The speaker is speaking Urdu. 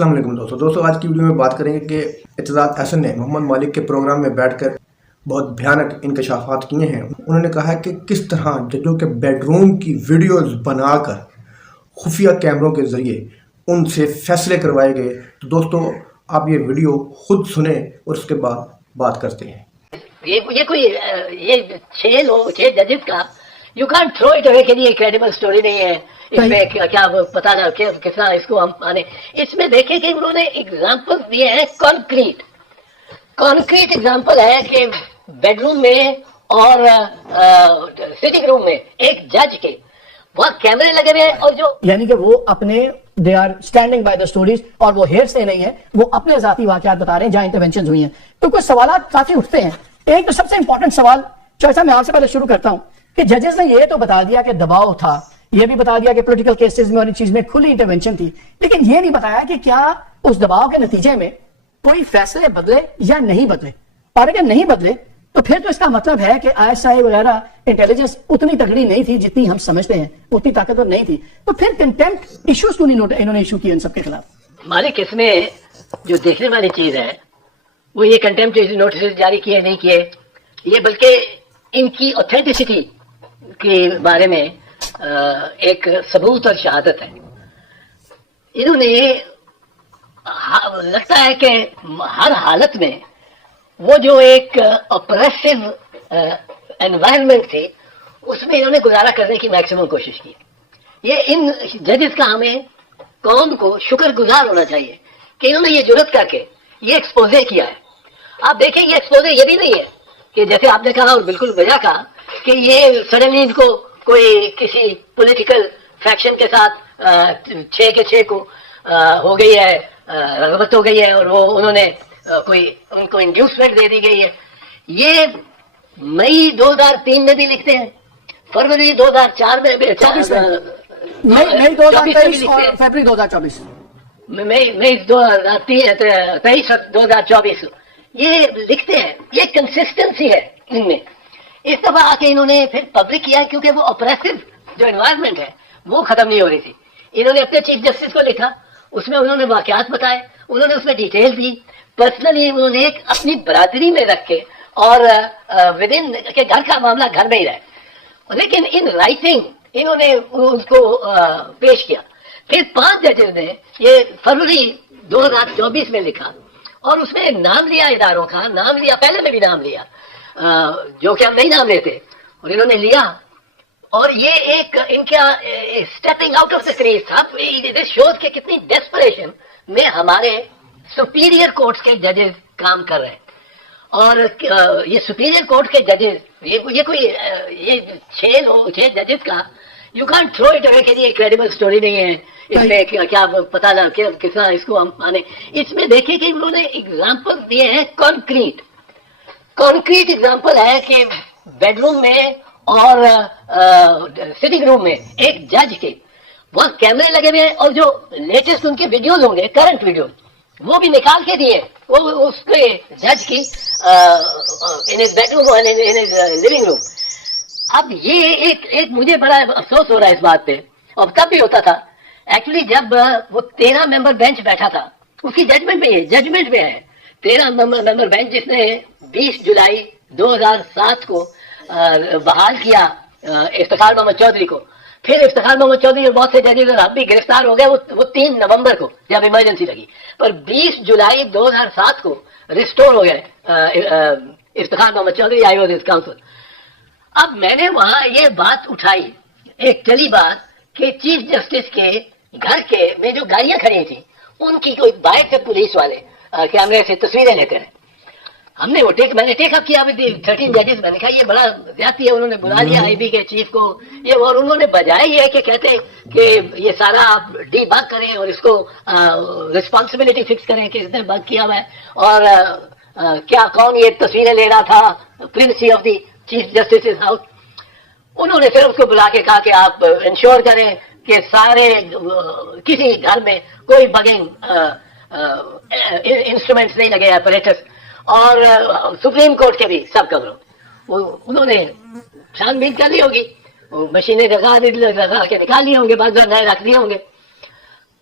السلام علیکم دوستوں آج کی ویڈیو میں بات کریں گے کہ اعتزاز احسن نے محمد مالک کے پروگرام میں بیٹھ کر بہت بھیانک انکشافات کیے ہیں۔ انہوں نے کہا ہے کہ کس طرح ججوں کے بیڈ روم کی ویڈیوز بنا کر خفیہ کیمروں کے ذریعے ان سے فیصلے کروائے گئے۔ تو دوستو آپ یہ ویڈیو خود سنیں اور اس کے بعد بات کرتے ہیں۔ یہ کوئی یہ چھ ججز کا you can't through it away کہ یہ کریڈیبل سٹوری نہیں ہے، اس میں کیا پتا نہ کس طرح اس کو ہم مانے۔ اس میں دیکھیں کہ انہوں نے ایگزامپل دیے ہیں کانکریٹ ایگزامپل ہے کہ بیڈ روم میں اور سٹنگ روم میں ایک جج کے وہاں کیمرے لگے ہوئے ہیں، اور جو یعنی کہ وہ اپنے they are standing by the stories, اور وہ ہیئر سے نہیں ہے، وہ اپنے ذاتی واقعات بتا رہے ہیں جہاں انٹرونشنز ہوئی ہیں۔ تو کچھ سوالات کافی اٹھتے ہیں۔ ایک تو سب سے امپورٹنٹ سوال چوہے میں آپ سے پہلے شروع کرتا ہوں کہ ججز نے یہ تو بتا دیا کہ دباؤ تھا، یہ بھی بتا دیا کہ پولیٹیکل کیسز میں اور ان چیز میں کھلی انٹرونشن تھی، لیکن یہ نہیں بتایا کہ کیا اس دباؤ کے نتیجے میں کوئی فیصلے بدلے یا نہیں بدلے، اور اگر نہیں بدلے تو پھر تو اس کا مطلب ہے کہ آئی ایس آئی وغیرہ انٹیلیجنس اتنی تگڑی نہیں تھی جتنی ہم سمجھتے ہیں، اتنی طاقتور نہیں تھی۔ تو پھر کنٹمپٹ ایشوز کیوں نہیں انہوں نے ایشو کیے ان سب کے خلاف؟ مالک اس میں جو دیکھنے والی چیز ہے وہ یہ کنٹمپٹ نوٹس جاری کیے نہیں کیے، یہ بلکہ ان کی اوتھینٹسٹی کے بارے میں ایک ثبوت اور شہادت ہے۔ انہوں نے لگتا ہے کہ ہر حالت میں وہ جو ایک اپریسو انوائرمنٹ تھی اس میں انہوں نے گزارا کرنے کی میکسیمم کوشش کی۔ یہ ان ججز کا ہمیں قوم کو شکر گزار ہونا چاہیے کہ انہوں نے یہ جرت کر کے یہ ایکسپوزے کیا ہے۔ آپ دیکھیں یہ ایکسپوزے یہ بھی نہیں ہے کہ جیسے آپ نے کہا اور بالکل وجہ کہا کہ یہ سڈنلی ان کو کوئی کسی پولیٹیکل فیکشن کے ساتھ 6 کے 6 کو ہو گئی ہے، رغبت ہو گئی ہے، اور وہ انہوں نے کوئی ان کو انڈیوسمنٹ دے دی گئی ہے۔ یہ مئی 2003 میں بھی لکھتے ہیں، فروری 2004 میں بھی، مئی 2023 اور فیبرری 2024 مئی 2023 اور 2024 یہ لکھتے ہیں۔ یہ کنسسٹنسی ہے ان میں۔ اس دفعہ آ کے انہوں نے پھر پبلک کیا کیونکہ وہ اپریسو جو انوائرمنٹ ہے وہ ختم نہیں ہو رہی تھی۔ انہوں نے اپنے چیف جسٹس کو لکھا، اس میں انہوں نے واقعات بتائے، انہوں نے اس میں ڈیٹیل دی، پرسنلی انہوں نے ایک اپنی برادری میں رکھ کے اور ود ان کہ گھر کا معاملہ گھر میں ہی رہے، لیکن ان رائٹنگ انہوں نے اس کو پیش کیا۔ پھر 5 ججز نے یہ فروری 2024 میں لکھا اور اس میں نام لیا اداروں کا، نام لیا، پہلے میں بھی نام لیا جو کہ ہم نہیں نام لیتے، اور انہوں نے لیا، اور یہ ایک ان کا stepping out of the crease تھا۔ دس شوز کہ کتنی ڈیسپریشن میں ہمارے سپیریئر کورٹس کے ججز کام کر رہے ہیں۔ اور یہ سپیریئر کورٹ کے ججز یہ کوئی یہ 6 ججز کا you can't through it away کہ یہ کریڈیبل سٹوری نہیں ہے، اس میں کیا پتا نہ کس طرح اس کو ہم مانے۔ اس میں دیکھیں کہ انہوں نے ایگزامپل دیے ہیں کانکریٹ ایگزامپل ہے کہ بیڈ روم میں اور سٹنگ روم میں ایک جج کے وہاں کیمرے لگے ہوئے ہیں، اور جو لیٹسٹ ان کے ویڈیوز ہوں گے، کرنٹ ویڈیوز، وہ بھی نکال کے دیے وہ اس کے جج کی ان ہز بیڈ روم اور ان ہز لیونگ روم۔ اب یہ ایک مجھے بڑا افسوس ہو رہا ہے اس بات پہ، اور تب بھی ہوتا تھا ایکچولی جب وہ 13 ممبر بینچ بیٹھا تھا، اس کی ججمنٹ میں ہے 13 ممبر بینچ جس نے 20 جولائی 2007 کو بحال کیا افتخار محمد چودھری کو۔ پھر افتخار محمد چودھری اور بہت سے ججز اور اب بھی گرفتار ہو گئے، وہ 3 نومبر کو جب ایمرجنسی لگی، پر 20 جولائی 2007 کو ریسٹور ہو گئے Iftikhar Muhammad Chaudhry, I was his counsel. اب میں نے وہاں یہ بات اٹھائی، ایک چلی بات کہ چیف جسٹس کے گھر کے میں جو گاڑیاں کھڑی تھیں ان کی کوئی بائک سے پولیس والے کیمرے سے تصویریں لیتے ہیں۔ ہم نے میں نے ٹیک اپ کیا 13 ججز، میں نے کہا یہ بڑا زیادتی ہے۔ انہوں نے بلا لیا آئی بی کے چیف کو، یہ اور انہوں نے بجائے یہ کہ کہتے کہ یہ سارا آپ ڈی بگ کریں اور اس کو رسپانسبلٹی فکس کریں کہ اس نے بگ کیا ہوا ہے، اور کیا کون یہ تصویریں لے رہا تھا پرنسی of the chief justice house, انہوں نے پھر اس کو بلا کے کہا کہ آپ انشور کریں کہ سارے کسی گھر میں کوئی بگنگ انسٹرومنٹس نہیں لگے، اپریٹس، اور سپریم کورٹ کے بھی سب کوروں انہوں نے چھان بین کر لی ہوگی، مشینیں لگا کے نکال لیے ہوں گے، بعض نئے رکھ دیے ہوں گے۔